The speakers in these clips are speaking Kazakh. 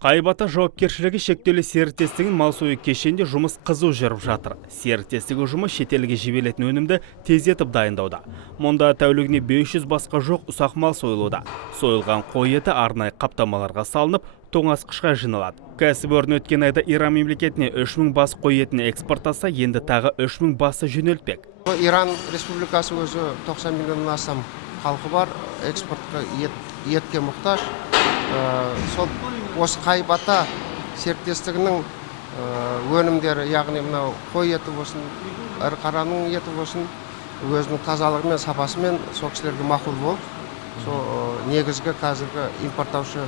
Қайбата жауапкершілігі шектеулі серіктестігінің мал сою кешенде жұмыс қызу жүріп жатыр. Серіктестік ұжымы шетелге жіберілетін өнімді тездетіп дайындауда. Мұнда тәулігіне 500 басқа жоқ ұсақ мал сойылуда. Сойылған қой еті арнайы қаптамаларға салынып, тоңазытқышқа жиналады. Кәсіпорын өткен айда Иран мемлекетіне 3000 бас қой етіне экспорттаса, енді тағы 3000 басы жөнелтпек. Иран республикасы өзі 90 миллионнан астам халқы бар, экспортқа етке мұқтаж. Сол осы Қайбата серіктестігінің өнімдері, яғни мынау қой еті болсын, ірі қараның еті болсын, өзінің тазалығы мен сапасымен сол кісілерге мақұл болып, сол негізгі қазіргі импорттаушы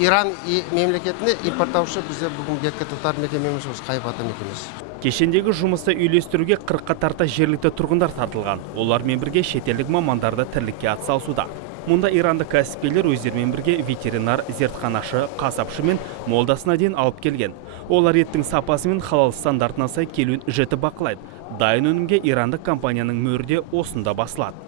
Иран мемлекетіне импорттаушы бізде бүгін бетке тұтар мекемеміз осы Қайбата мекемесі. Кешендегі жұмысты үйлестіруге 40-қа тарта жергілікті тұрғындар тартылған. Олармен бірге шетелдік мамандарды тірлікке атсалысуда. Мұнда ирандық кәсіпкерлер өздерімен бірге ветеринар, зертханашы, қасапшы мен молдасына дейін алып келген. Олар еттің сапасы мен халал стандартына сай келуін жіті бақылайды. Дайын өнімге ирандық компанияның мөрі осында басылады.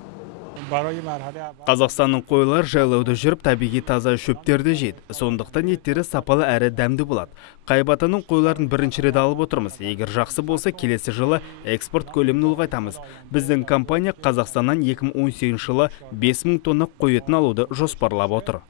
Қазақстанның қойлар жайлауда жүріп табиғи таза шөптерді жейді. Сондықтан еттері сапалы әрі дәмді болады. Қайбатаның қойларын бірінші рет алып отырмыз. Егер жақсы болса, келесі жылы экспорт көлемін ұлғайтамыз. Біздің компания Қазақстаннан 2018 жылы 5000 тонна қой етін алуды жоспарлап отыр.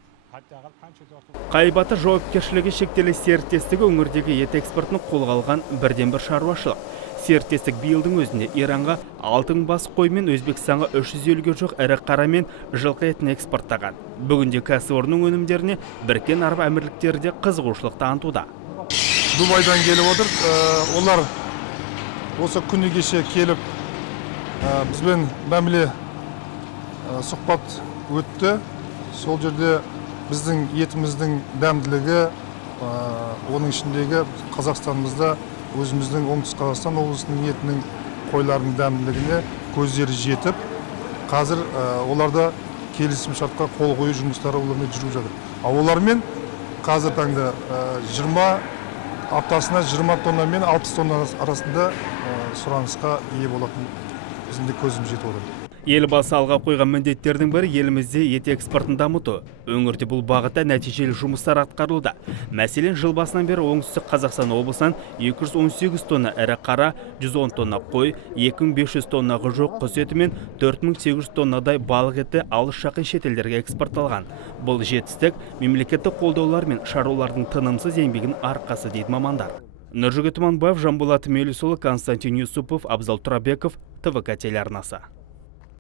Қайбата жауапкершілігі шектеулі серіктестігі өңірдегі ет экспортын қолға алған бірден бір шаруашылық. Серіктестік биылдың өзінде Иранға 6000 бас қой мен Өзбекстанға 350-ге жоқ ірі қара мен жылқы етін экспорттаған. Бүгінде кәсіпорынның өнімдеріне Біріккен Араб Әмірліктері де қызығушылық танытуда. Дубайдан келіп отыр. Олар осы күні кеше келіп бізбен мәміле сұхбат өтті. Сол жерде біздің етіміздің дәмділігі, оның ішіндегі Қазақстанымызда өзіміздің оңтүстік Қазақстан облысының етінің қойларының дәмділігіне көздері жетіп, қазір оларда келісім шартқа қол қою жұмыстары олармен жүріп жатыр. Олармен қазір таңда аптасына 20 тонна мен 60 тонна арасында сұранысқа ие болатын біздің де көзіміз жетіп отыр. Елбасы алға қойған міндеттердің бірі елімізде ет экспортын дамыту. Өңірде бұл бағытта нәтижелі жұмыстар атқарылуда. Мәселен, жыл басынан бері оңтүстік Қазақстан облысынан 218 тонна ірі қара, 110 тонна қой, 2500 тоннаға жоқ құс еті мен 4800 тоннадай балық еті алыс жақын шетелдерге экспортталған. Бұл жетістік мемлекеттік қолдаулар мен шаруалардың тынымсыз еңбегінің арқасы дейді мамандар. Нұржігіт Манбаев, Жанболат Мелисұлы, Константин Юсупов, Абзал Тұрабеков, ТВК телеарнасы.